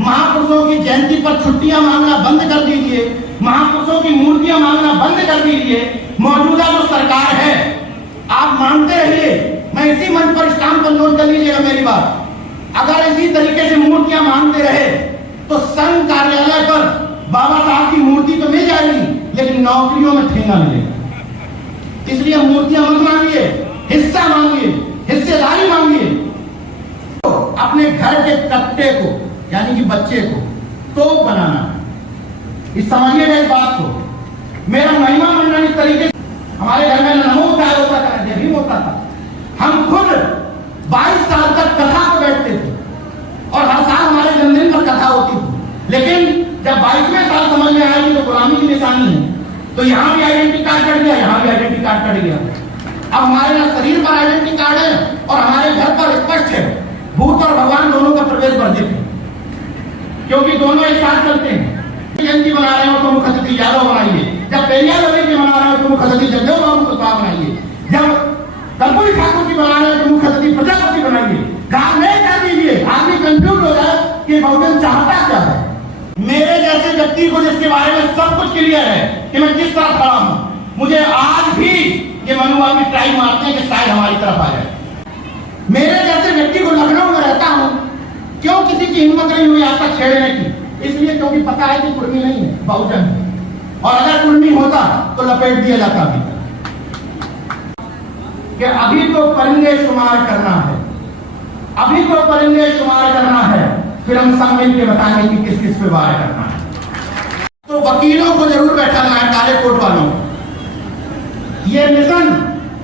महापुरुषों की जयंती पर छुट्टियां मांगना बंद कर दीजिए, महापुरुषों की मूर्तियां मांगना बंद कर दीजिए। मौजूदा जो सरकार है आप मानते रहिए, मैं इसी मंच पर स्टाम्प पर नोट कर लीजिएगा मेरी बात। अगर इसी तरीके से मूर्तियां मांगते रहे तो संघ कार्यालय पर बाबा साहब की मूर्ति तो मिल जाएगी, लेकिन नौकरियों में ठेंगा मिलेगा। इसलिए मूर्तियां मत मांगिए, हिस्सा मांगिए, हिस्सेदारी मांगिए। तो अपने घर के कट्टे को यानी कि बच्चे को तो बनाना, इस समझिएगा इस बात को। मेरा महिमा मंडल इस तरीके से, हमारे घर में नमो होता था, जय भीम होता था। हम खुद 22 साल तक कथा को बैठते थे और हर साल हमारे जन्मदिन पर कथा होती थी। लेकिन जब 22वें साल समझ में आया कि तो गुलामी की निशानी है, तो यहाँ भी आइडेंटिटी कार्ड कट गया, यहाँ भी आइडेंटिटी कार्ड कट गया। अब हमारे यहाँ शरीर पर आइडेंटिटी कार्ड है और हमारे घर पर स्पष्ट है भूत और भगवान दोनों का प्रवेश वर्जित है, क्योंकि दोनों एक साथ चलते हैं। जयंती बना रहे हो तो मुख्य अतिथि यादव बनाइए, जब पेरियार की बना रहे हो तो मुख्य अतिथि जगदेव बाबू कुशवाहा बनाइए, जब कर्पूरी ठाकुर की बना रहे हो तो मुख्य अतिथि प्रजापति बनाइए। काम नहीं कर दीजिए, आदमी कंफ्यूज हो जाए कि बहुजन चाहता क्या है। मेरे जैसे व्यक्ति को जिसके बारे में सब कुछ क्लियर है कि मैं किस तरह खड़ा हूं, मुझे आज भी ये मनुआ की ट्राई मारते हैं कि शायद हमारी तरफ आ जाए। मेरे जैसे व्यक्ति को लखनऊ में रहता हूं, क्यों किसी की हिम्मत नहीं हुई आज तक छेड़ने की? इसलिए क्योंकि पता है कि कुर्मी नहीं है, बहुजन है। और अगर कुर्मी होता तो लपेट दिया जाता अभी तक। कि अभी तो परिंदे शुमार करना है, अभी तो परिंदे शुमार करना है, फिर हम सब मिलकर बताएंगे कि किस किस पे वार करना है। तो वकीलों को जरूर बैठाना है, काले कोट वालों को। ये मिशन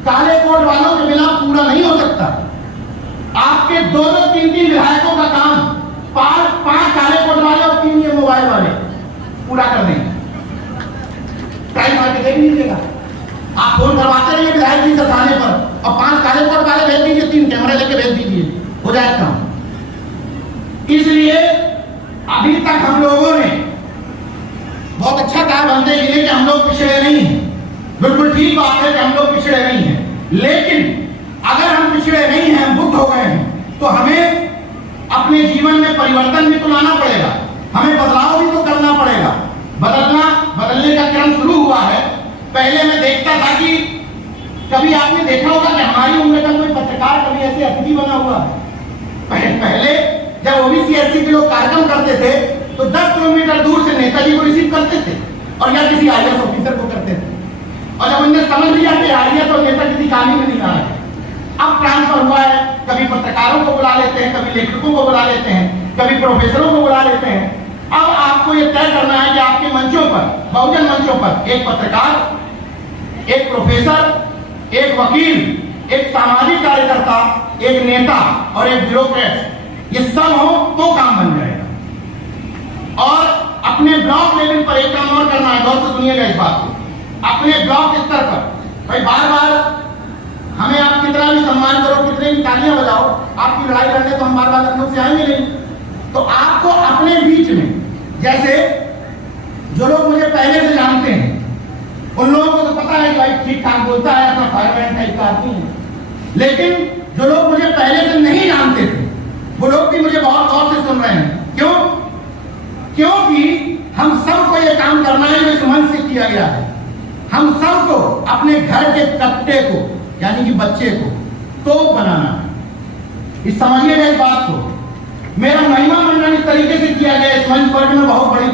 काले कोट वालों के बिना पूरा नहीं हो सकता। आपके 2-3 विधायकों का काम 5 काले कोट वाले और 3 ये मोबाइल वाले पूरा कर देंगे। ट्राई मार के देख लीजिएगा, आप फोन करवाते रहिए विधायक जी से थाने पर और 5 काले कोट वाले भेज दीजिए, 3 कैमरे लेके भेज दीजिए, हो जाए काम। इसलिए अभी तक हम लोगों ने बहुत अच्छा कहा बनते के लिए कि हम लोग पिछड़े नहीं हैं। बिल्कुल ठीक बात है कि हम लोग पिछड़े नहीं हैं, लेकिन अगर हम पिछड़े नहीं हैं, हम बुद्ध हो गए हैं, तो हमें अपने जीवन में परिवर्तन भी तो लाना पड़ेगा, हमें बदलाव भी तो करना पड़ेगा। बदलने का क्रम शुरू हुआ है। पहले मैं देखता था कि कभी आपने देखा होगा कि हमारी उम्र का कोई पत्रकार कभी ऐसे अतिथि बना हुआ है। पहले जब ओबीसी एससी के लोग कार्यक्रम करते थे तो 10 किलोमीटर दूर से नेताजी को रिसीव करते थे और या किसी आईएएस ऑफिसर को करते थे, और जब उन्हें समझ लिया कि आईएएस और नेता किसी काम में नहीं आ रहा है, अब ट्रांसफर हुआ है। कभी पत्रकारों को बुला लेते हैं, कभी लेखकों को बुला लेते हैं, कभी प्रोफेसरों को बुला लेते हैं। अब आपको यह तय करना है कि आपके मंचों पर, बहुजन मंचों पर, एक पत्रकार, एक प्रोफेसर, एक वकील, एक सामाजिक कार्यकर्ता, एक नेता और एक ब्यूरोक्रेट, ये सब हो तो काम बन जाएगा। और अपने ब्लॉक लेवल पर एक काम और करना है, गौर से सुनिएगा इस बात को। अपने ब्लॉक स्तर पर भाई बार बार हमें आप कितना भी सम्मान करो, कितने भी तालियां बजाओ, आपकी लड़ाई लड़ने तो हम बार बार लखनऊ से आएंगे नहीं। तो आपको अपने बीच में, जैसे जो लोग मुझे पहले से जानते हैं उन लोगों को तो पता है कि भाई ठीक ठाक बोलता है, अपना फायरमैन टाइप का आदमी है। लेकिन जो लोग मुझे पहले से नहीं जानते थे वो लोग भी मुझे बहुत गौर से सुन रहे हैं। क्यों? क्योंकि हम सबको ये काम करना है जो इस मंच से किया गया है। हम सबको अपने घर के कट्टे को यानी कि बच्चे को तो बनाना है। इस समझिएगा इस बात को। मेरा महिमा मंडन इस तरीके से किया गया इस मंच पर में बहुत बड़ी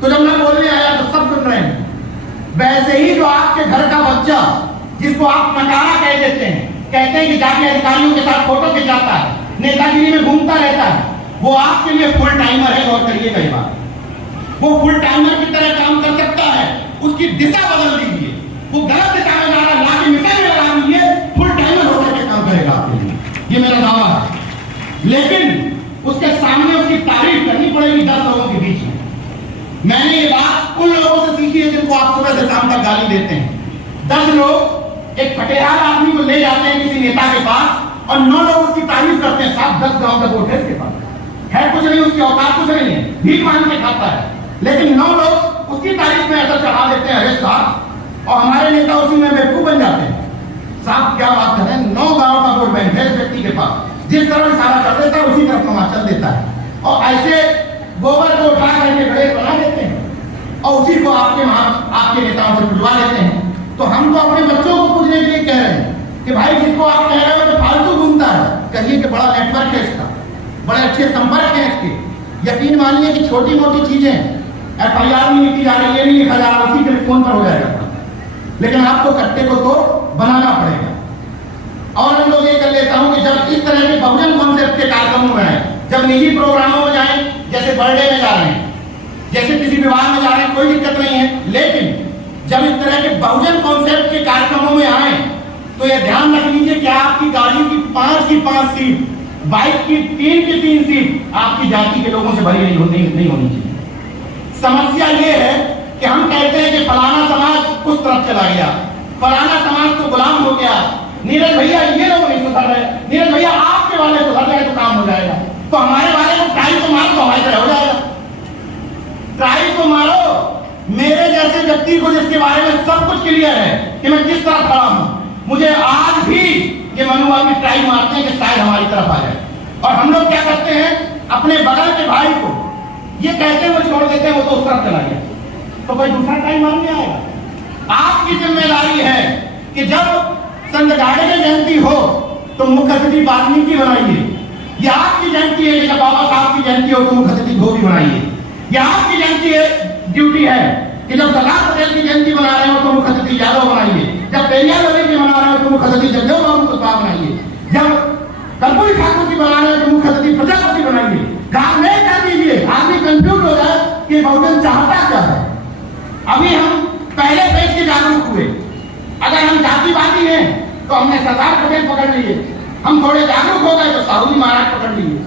तो जब मैं बोलने आया तो सब सुन रहे हैं। वैसे ही जो आपके घर का बच्चा जिसको आप नकारा कह देते हैं, कहते हैं कि जाके अधिकारियों के साथ फोटो खिंचाता है, नेतागिरी में घूमता रहता है, वो आपके लिए फुल टाइमर है। गौर करिए कई बार वो फुल टाइमर की तरह काम कर सकता है। उसकी दिशा बदल दीजिए, वो गलत दिशा में जा रहा है, लाके मिसाइल में लगा दीजिए, फुल टाइमर होकर के काम करेगा आपके लिए, ये मेरा दावा है। लेकिन उसके सामने उसकी तारीफ करनी पड़ेगी 10 लोगों के बीच में। मैंने ये बात उन लोगों से सीखी है जिनको आप सुबह से शाम तक गाली देते हैं। 10 लोग एक फटेहार आदमी को ले जाते हैं किसी नेता के पास और 9 लोग उसकी तारीफ करते हैं। 7-10 गांव तक वोट है इसके पास, है कुछ नहीं, उसकी औकात कुछ नहीं है, भीख मांग के खाता है, लेकिन 9 लोग उसकी तारीफ में ऐसा चढ़ा देते हैं हरेश साहब, और हमारे नेता उसी में बेवकूफ बन जाते हैं। साहब क्या बात कर रहे हैं, 9 गांव का वोट बैंक है इस व्यक्ति के पास, जिस तरह इशारा कर देता है उसी तरफ कमा चल देता है। और ऐसे गोबर को उठा करके गणेश बना देते हैं और उसी को आपके नेताओं से बुलवा लेते हैं। तो हम तो अपने बच्चों को पूछने के लिए कह रहे हैं कि भाई जिसको आप कह रहे हो तो फालतू घूमता है, कहिए कि बड़ा नेटवर्क है इसका, बड़े अच्छे संपर्क हैं इसके। यकीन मानिए कि छोटी मोटी चीजें FIR नहीं लिखी जा रही, ये नहीं लिखा जा रहा, उसी के फोन पर हो जाएगा, लेकिन आपको कट्टे को तो बनाना पड़ेगा। और हम लोग ये कर लेता हूं कि जब इस तरह के बहुजन कॉन्सेप्ट के कार्यक्रमों में आए, जब निजी प्रोग्रामों में जाएं, जैसे बर्थडे में जा रहे हैं, जैसे किसी विवाह में जा रहे हैं, कोई दिक्कत नहीं है, लेकिन जब इस तरह के बहुजन कॉन्सेप्ट के कार्यक्रमों में आए तो यह ध्यान रख लीजिए कि आपकी गाड़ी की 5 की 5 सीट, बाइक की 3 की 3 सीट आपकी जाति के लोगों से भरी नहीं होनी चाहिए। समस्या ये है कि हम कहते हैं कि फलाना समाज उस तरफ चला गया, फलाना समाज तो गुलाम हो गया, नीरज भैया ये लोग नहीं सुधर रहे, नीरज भैया आपके वाले सुधर जाए तो काम हो जाएगा, तो हमारे वाले को ट्राई तो मारो तो हमारी तरह हो जाएगा। ट्राई तो मारो मेरे जैसे व्यक्ति को जिसके बारे में सब कुछ क्लियर है कि मैं किस तरफ खड़ा हूं, मुझे आज भी ये मनोभाव की ट्राई मारते हैं कि शायद हमारी तरफ आ जाए। और हम लोग क्या करते हैं, अपने बगल के भाई को ये कहते हुए छोड़ देते हैं, वो तो उस तरफ चला गया, तो कोई दूसरा ट्राई मारने आएगा। आपकी जिम्मेदारी है कि जब संत गाड़े की जयंती हो तो मुख्य अतिथि वाल्मीकि बनाइए, यह आपकी जयंती है। जब बाबा साहब की जयंती हो तो मुख्य अतिथि धोबी बनाइए, यह आपकी जयंती है, ड्यूटी है कि जब सरदार पटेल की जयंती बना रहे हो तो मुख्य अतिथि यादव बनाइए, जब पेरियार नदी की बना रहे हो तो मुख्य अतिथि जगदेव बाबू कुशवाहा बनाइए, जब कर्पूरी ठाकुर की बना रहे हो तो मुख्य अतिथि प्रजापति बनाइए। काम नहीं कर दीजिए, आदमी कंफ्यूज हो जाए कि बहुजन चाहता क्या है। अभी हम पहले पेज से जागरूक हुए, अगर हम जातिवादी हैं तो हमने सरदार पटेल पकड़ लिए, हम थोड़े जागरूक हो गए तो साहूजी महाराज पकड़ लिए,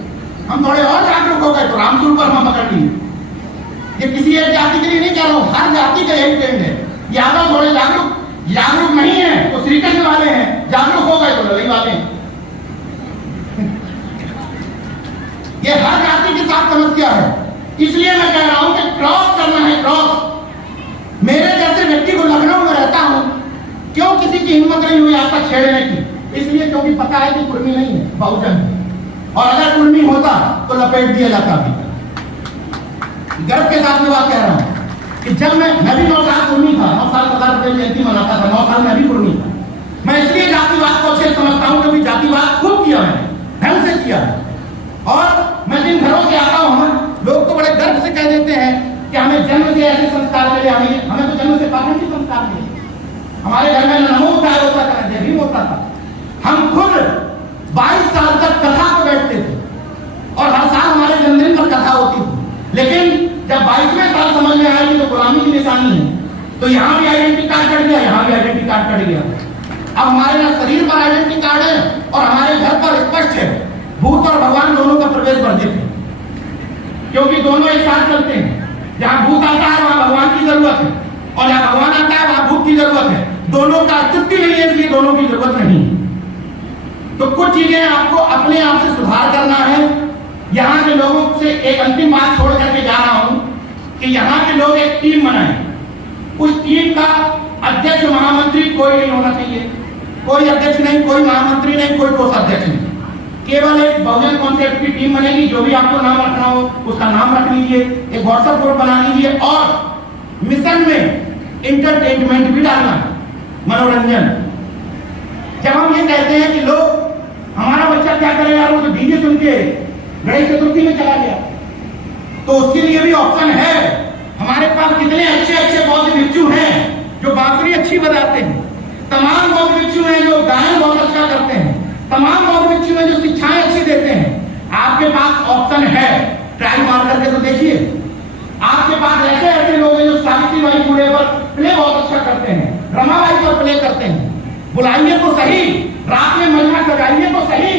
हम थोड़े और जागरूक हो गए तो रामस्वरूप वर्मा पकड़ लिए। ये किसी एक जाति के लिए नहीं कह रहा हूं, हर जाति का यही ट्रेंड है। यादव थोड़े जागरूक नहीं है तो श्रीकृष्ण वाले हैं, जागरूक हो गए तो लड़ाई वाले हैं। ये हर जाति के साथ समस्या है, इसलिए मैं कह रहा हूं कि क्रॉस करना है, क्रॉस। मेरे जैसे व्यक्ति को लखनऊ में रहता हूं, क्यों किसी की हिम्मत नहीं हुई आज तक छेड़ने की? इसलिए क्योंकि पता है कि कुर्मी नहीं है, बहुजन है, और अगर कुर्मी होता तो लपेट दिया जाता भी। गर्व के साथ में बात कह रहा हूं कि जब मैं भी 9 साल कुर्मी था, 9 साल सरदार पटेल जयंती मनाता था, 9 साल में भी कुर्मी था। मैं इसलिए जातिवाद को अच्छे समझता हूं क्योंकि जातिवाद खूब किया मैंने, ढंग से किया है। और मैं जिन घरों से आता हूं, लोग तो बड़े गर्व से कह देते हैं कि हमें जन्म से ऐसे संस्कार मिले, हमें तो जन्म से पाखंडी संस्कार मिले। हमारे घर में नमो उठाया होता था, जय भीम होता था। हम खुद 22 साल तक कथा को बैठते थे और हर साल हमारे जन्मदिन पर कथा होती थी, लेकिन जब 22वें साल समझ में आया कि तो गुलामी की निशानी है, तो यहाँ भी आइडेंटिटी कार्ड कट गया, यहाँ भी आइडेंटिटी कार्ड कट गया। अब हमारे यहाँ शरीर पर आइडेंटिटी कार्ड है और हमारे घर पर स्पष्ट है भूत और भगवान दोनों का प्रवेश वर्जित है, क्योंकि दोनों एक साथ चलते हैं। जहां भूत आता है वहां भगवान की जरूरत है, और जहां भगवान आता है वहां भूत की जरूरत है। दोनों का अस्तित्व नहीं है, इसलिए दोनों की जरूरत नहीं। तो कुछ चीजें आपको अपने आप से सुधार करना है। यहाँ के लोगों से एक अंतिम बात छोड़ करके जा रहा हूं कि यहाँ के लोग एक टीम बनाए। उस टीम का अध्यक्ष महामंत्री कोई नहीं होना चाहिए, कोई अध्यक्ष नहीं, कोई महामंत्री नहीं, कोई कोषाध्यक्ष नहीं। केवल एक बहुजन कॉन्सेप्ट की टीम बनेगी। जो भी आपको नाम रखना हो उसका नाम रख लीजिए, एक व्हाट्सएप ग्रुप बना लीजिए, और मिशन में इंटरटेनमेंट भी डालना है, मनोरंजन। जब हम ये कहते हैं कि लोग हमारा बच्चा क्या करे यार, वो तो डीजे सुन के गणेश चतुर्थी में चला गया, तो उसके लिए भी ऑप्शन है। हमारे पास कितने अच्छे अच्छे बौद्ध भिक्षु हैं जो बांसुरी अच्छी बजाते हैं, तमाम बौद्ध भिक्षु हैं जो गायन बहुत अच्छा करते हैं, तमाम बौद्ध भिक्षु हैं जो शिक्षाएं अच्छी देते हैं। आपके पास ऑप्शन है, ट्राई मार करके तो देखिए। आपके पास ऐसे ऐसे लोग हैं जो सावित्रीबाई फुले पर प्ले बहुत अच्छा करते हैं, रमाबाई पर प्ले करते हैं। बुलाइए तो सही, रात में महिला सजाइए तो सही,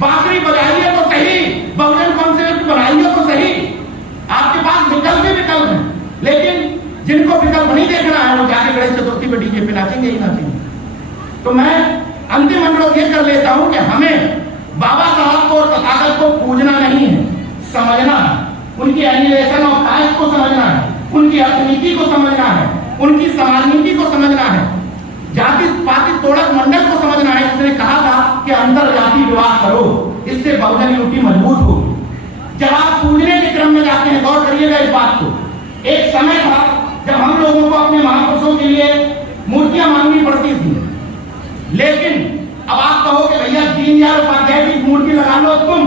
बांसुरी बजाइए तो सही, बहुजन कॉन्सेप्ट बनाइए तो सही। आपके पास विकल्प ही विकल्प है, लेकिन जिनको विकल्प नहीं देखना है वो जाके गणेश चतुर्थी पे डीजे पे नाचेंगे ही नाचेंगे। तो मैं अंतिम अनुरोध ये कर लेता हूं कि हमें बाबा साहब को और तथागत को पूजना नहीं है, समझना है। उनकी एनिमेशन ऑफ लाइफ को समझना है, उनकी अर्थनीति को समझना है, उनकी समाज नीति को समझना है, जाति पाति तोड़क मंडल को समझना है। उसने कहा था कि अंतर जाति विवाह करो, इससे बहुजन यूनिटी मजबूत होगी। जब आप पूजने के क्रम में जाते हैं, गौर करिएगा इस बात को। एक समय था जब हम लोगों को अपने महापुरुषों के लिए मूर्तियां मांगनी पड़ती थी, लेकिन अब आप कहोगे भैया दीनदयाल उपाध्याय की मूर्ति लगा लो तुम,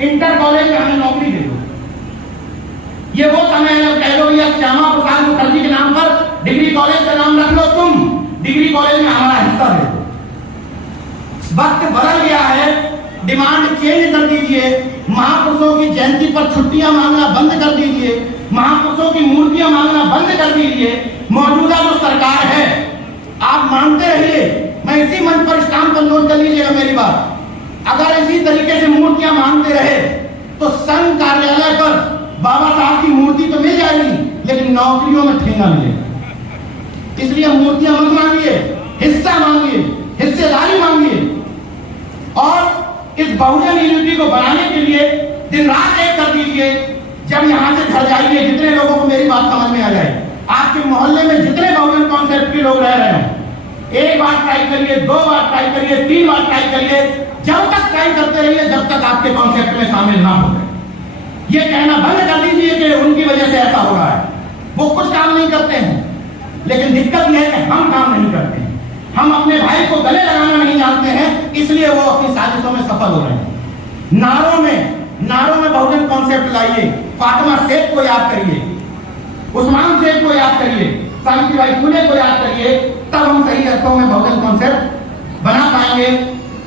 इंटर कॉलेज में हमें नौकरी दे दो। ये वो समय है जब कह लो भैया श्यामा प्रसाद मुखर्जी के नाम पर डिग्री कॉलेज का नाम रख लो तुम, डिग्री कॉलेज में हमारा हिस्सा दे दो। वक्त बदल गया है, डिमांड चेंज कर दीजिए। महापुरुषों की जयंती पर छुट्टियां मांगना बंद कर दीजिए, महापुरुषों की मूर्तियां मांगना बंद कर दीजिए। मौजूदा जो सरकार है आप मानते रहिए, मैं इसी मंच पर स्टाम्प पर नोट कर लीजिएगा मेरी बात। अगर इसी तरीके से मूर्तियां मांगते रहे तो संघ कार्यालय पर बाबा साहब की मूर्ति तो मिल जाएगी, लेकिन नौकरियों में ठेंगा मिलेगा। इसलिए मूर्तियां मत मांगिए, हिस्सा मांगिए, हिस्सेदारी मांगिए। और इस बहुजन यूनिटी को बनाने के लिए दिन रात एक कर दीजिए। जब यहां से घर जाइए, जितने लोगों को मेरी बात समझ में आ जाए, आपके मोहल्ले में जितने बहुजन कॉन्सेप्ट के लोग रह रहे हैं, एक बार ट्राई करिए, 2 बार ट्राई करिए, 3 बार ट्राई करिए, जब तक ट्राई करते रहिए जब तक आपके कॉन्सेप्ट में शामिल ना हो जाए। ये कहना बंद कर दीजिए कि उनकी वजह से ऐसा हो रहा है। वो कुछ काम नहीं करते हैं, लेकिन दिक्कत यह है कि हम काम नहीं करते हैं। हम अपने भाई को गले लगाना नहीं जानते हैं, इसलिए वो अपनी साजिशों में सफल हो रहे हैं। नारों में बहुजन कॉन्सेप्ट लाइए। फातिमा शेख को याद करिए, उस्मान शेख को याद करिए, सावित्रीबाई फुले को याद करिए, तब हम सही अर्थों में बहुजन कॉन्सेप्ट बना पाएंगे।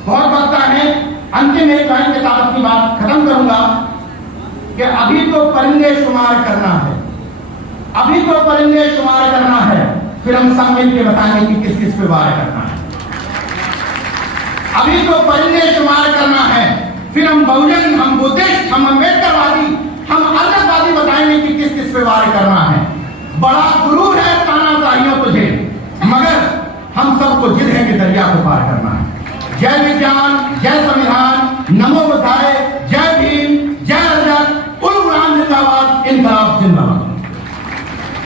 बहुत वक्त है, अंतिम एक लाइन के साथ अपनी बात खत्म करूंगा कि अभी तो परिंदे शुमार करना है, अभी तो परिंदे शुमार करना है, फिर हम सब मिल के बताएंगे कि किस किस पे वार करना है। अभी तो परिंदे शुमार करना है, फिर हम बहुजन, हम बुद्धिस्ट, हम अम्बेडकरवादी, हम अलगवादी बताएंगे कि किस किस पे वार करना है। बड़ा गुरूर है तानाशाहियों तुझे, मगर हम सबको जिद है कि दरिया को पार करना है। जय विज्ञान, जय संविधान, नमो बुद्धाय, जय भीम,